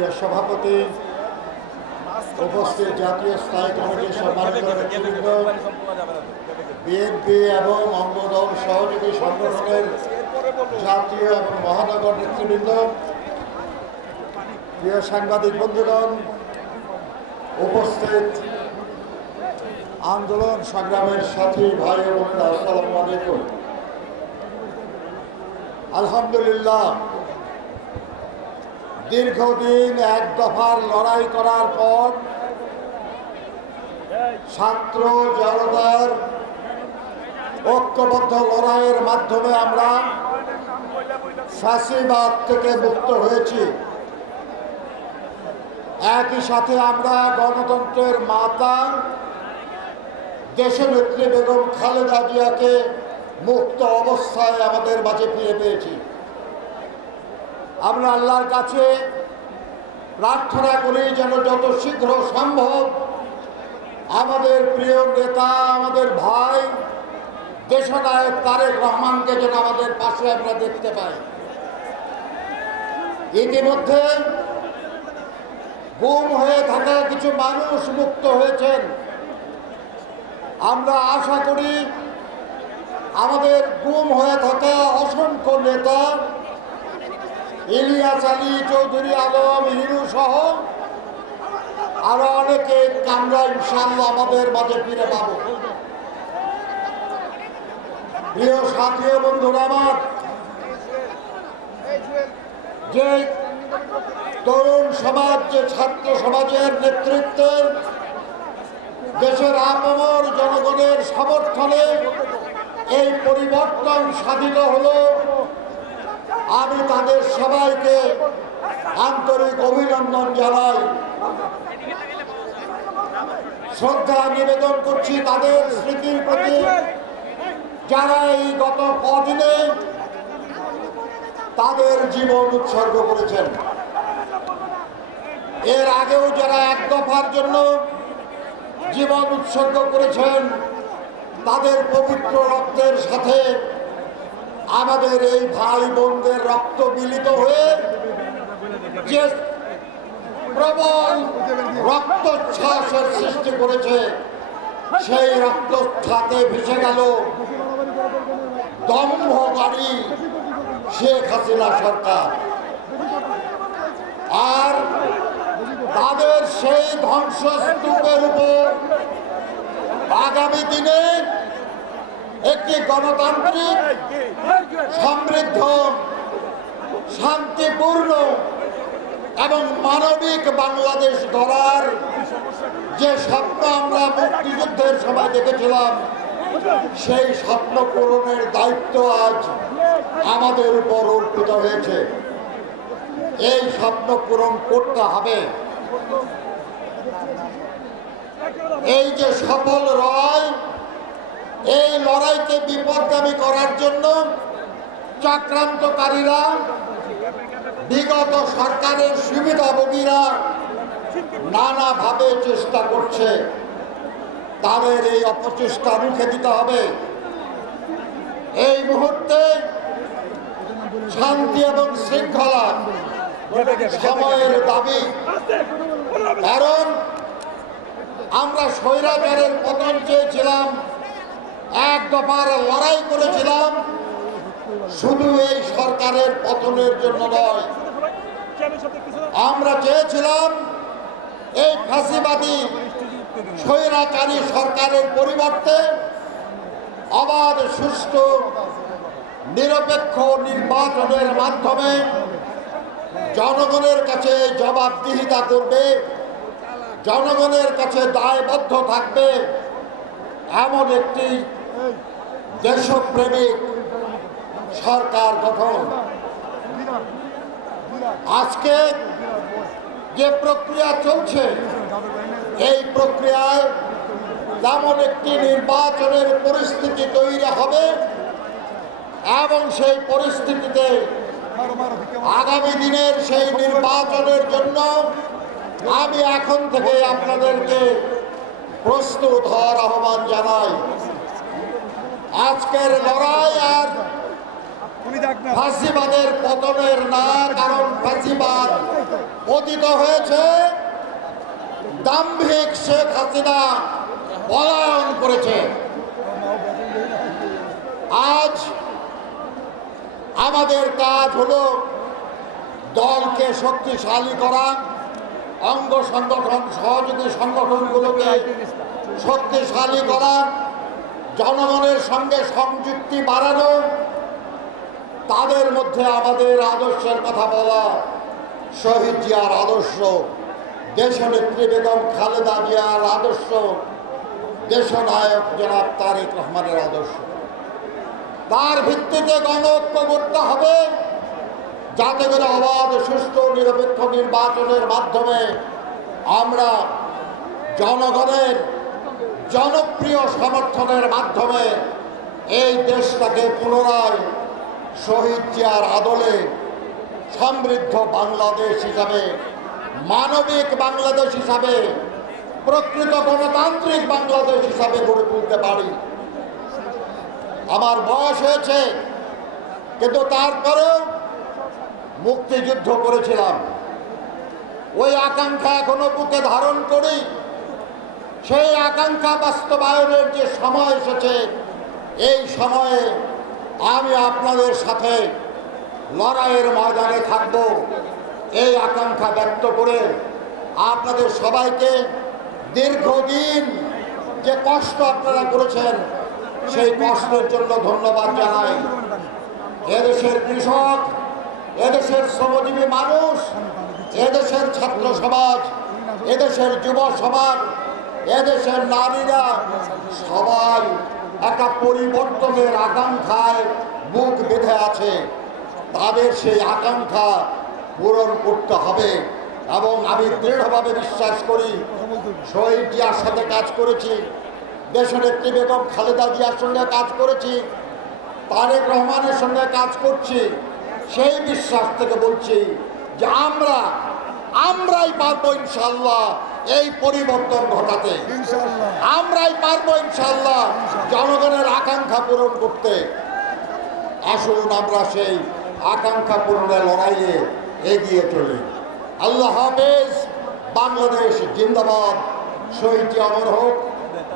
মাননীয় সভাপতি উপস্থিত জাতীয় স্থায়ী কমিটির সম্মানিত বিএনপি এবং অঙ্গদল সহযোগী সংগঠনের জাতীয় এবং মহানগর নেতৃবৃন্দ, প্রিয় সাংবাদিক বন্ধুগণ, উপস্থিত আন্দোলন সংগ্রামের সাথী ভাই বোনেরা, আসসালামু আলাইকুম। আলহামদুলিল্লাহ দীর্ঘদিন এক দফার লড়াই করার পর ছাত্র জনতার ঐক্যবদ্ধ লড়াইয়ের মাধ্যমে আমরা ফাঁসিবাদ থেকে মুক্ত হয়েছি। একই সাথে আমরা গণতন্ত্রের মাতা দেশনেত্রী বেগম খালেদা জিয়াকে মুক্ত অবস্থায় আমাদের মাঝে ফিরে পেয়েছি। আমরা আল্লাহর কাছে প্রার্থনা করি যেন যত শীঘ্র সম্ভব আমাদের প্রিয় নেতা, আমাদের ভাই, দেশনায়ক তারেক রহমানকে যেন আমাদের পাশে আমরা দেখতে পাই। ইতিমধ্যে গুম হয়ে থাকা কিছু মানুষ মুক্ত হয়েছেন। আমরা আশা করি আমাদের গুম হয়ে থাকা অসংখ্য নেতা ইলিয়াস আলী চৌধুরী আলম, হিরু সহ আরও অনেকে আমরা ইনশাল্লাহ আমাদের মাঝে ফিরে পাব। প্রিয় সাথী বন্ধুরা আমার, যে তরুণ সমাজ, যে ছাত্র সমাজের নেতৃত্বে দেশের আপমর জনগণের সমর্থনে এই পরিবর্তন সাধিত হলো। তাদের সবাইকে আন্তরিক অভিনন্দন জানাই। শ্রদ্ধা নিবেদন করছি তাদের স্মৃতির প্রতি। যারা এই গত কদিনে তাদের জীবন উৎসর্গ করেছেন। এর আগেও যারা এক দফার জন্য জীবন উৎসর্গ করেছেন, তাদের পবিত্র রক্তের সাথে আমাদের এই ভাই বোনদের রক্ত মিলিত হয়ে যে প্রবল রক্তচ্ছ্বাসের সৃষ্টি করেছে, সেই রক্তচ্ছাতে ভেসে গেল দম্ভকারী শেখ হাসিনা সরকার। আর তাদের সেই ধ্বংসস্তূপের উপর আগামী দিনে একটি গণতান্ত্রিক, সমৃদ্ধ, শান্তিপূর্ণ এবং মানবিক বাংলাদেশ গড়ার যে স্বপ্ন আমরা মুক্তিযুদ্ধের সময় দেখেছিলাম, সেই স্বপ্ন পূরণের দায়িত্ব আজ আমাদের উপর অর্পিত হয়েছে। এই স্বপ্ন পূরণ করতে হবে। এই যে সফল লড়াই এই লড়াইকে বিপদগামী করার জন্য চক্রান্তকারীরা, বিগত সরকারের সুবিধাভোগীরা নানাভাবে চেষ্টা করছে। তাদের এই অপচেষ্টা রুখে দিতে হবে। এই মুহূর্তে শান্তি এবং শৃঙ্খলা সময়ের দাবি। কারণ আমরা স্বৈরাচারের পতন চেয়েছিলাম। দফার লড়াই করেছিলাম, শুধু এই সরকারের পতনের জন্য নয়। আমরা চেয়েছিলাম এই ফাঁসিবাদী স্বৈরাচারী সরকারের পরিবর্তে অবাধ সুষ্ঠু, নিরপেক্ষ নির্বাচনের মাধ্যমে জনগণের কাছে জবাবদিহিতা করবে, জনগণের কাছে দায়বদ্ধ থাকবে এমন একটি দেশপ্রেমিক সরকার গঠন। আজকে যে প্রক্রিয়া চলছে, এই প্রক্রিয়ায় তেমন একটি নির্বাচনের পরিস্থিতি তৈরি হবে, এবং সেই পরিস্থিতিতে আগামী দিনের সেই নির্বাচনের জন্য আমি এখন থেকে আপনাদেরকে প্রস্তুত হওয়ার আহ্বান জানাই। আজকের লড়াই আর ফাঁসিবাদের পতনের না কারণ ফাঁসিবাদ পতিত হয়েছে। দাম্ভিক শেখ হাসিনা পলায়ন করেছে। আজ আমাদের কাজ হলো দলকে শক্তিশালী করা অঙ্গ সংগঠন সহযোগী সংগঠনগুলোকে শক্তিশালী করা জনগণের সঙ্গে সংযুক্তি বাড়ানো, তাদের মধ্যে আমাদের আদর্শের কথা বলা, শহীদ জিয়ার আদর্শ, দেশনেত্রী বেগম খালেদা জিয়ার আদর্শ, দেশনায়ক জনাব তারেক রহমানের আদর্শ। তার ভিত্তিতে গণ ঐক্য করতে হবে, যাতে করে অবাধ সুষ্ঠু, নিরপেক্ষ নির্বাচনের মাধ্যমে আমরা জনগণের জনপ্রিয় সমর্থনের মাধ্যমে এই দেশটাকে পুনরায় শহীদ জিয়ার আদলে সমৃদ্ধ বাংলাদেশ হিসাবে, মানবিক বাংলাদেশ হিসাবে, প্রকৃত গণতান্ত্রিক বাংলাদেশ হিসাবে গড়ে তুলতে পারি। আমার বয়স হয়েছে, কিন্তু তারপরেও মুক্তিযুদ্ধ করেছিলাম। ওই আকাঙ্ক্ষা এখনও বুকে ধারণ করি। সেই আকাঙ্ক্ষা বাস্তবায়নের যে সময় এসেছে, এই সময়ে আমি আপনাদের সাথে লড়াইয়ের ময়দানে থাকব। এই আকাঙ্ক্ষা ব্যক্ত করে আপনাদের সবাইকে দীর্ঘদিন যে কষ্ট আপনারা করেছেন, সেই কষ্টের জন্য ধন্যবাদ জানাই। এদেশের কৃষক, এদেশের শ্রমজীবী মানুষ, এদেশের ছাত্র সমাজ, এদেশের যুব সমাজ এদেশের নারীরা সবাই একটা পরিবর্তনের আকাঙ্ক্ষায় মুখ বেঁধে আছে। তাদের সেই আকাঙ্ক্ষা পূরণ করতে হবে এবং আমি দৃঢ়ভাবে বিশ্বাস করি, শহীদ জিয়ার সাথে কাজ করেছি দেশনেত্রী বেগম খালেদা জিয়ার সঙ্গে কাজ করেছি, তারেক রহমানের সঙ্গে কাজ করছি, সেই বিশ্বাস থেকে বলছি যে আমরা, আমরাই পারব ইনশাল্লাহ এই পরিবর্তন ঘটাতে। আমরাই পারব ইনশাল্লাহ জনগণের আকাঙ্ক্ষা পূরণ করতে। আসুন আমরা সেই আকাঙ্ক্ষা পূরণের লড়াইয়ে এগিয়ে চলি। আল্লাহ হাফেজ বাংলাদেশ জিন্দাবাদ। শহীদ অমর হোক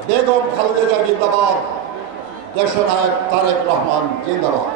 বেগম খালেদা জিন্দাবাদ। দেশনায়ক তারেক রহমান জিন্দাবাদ।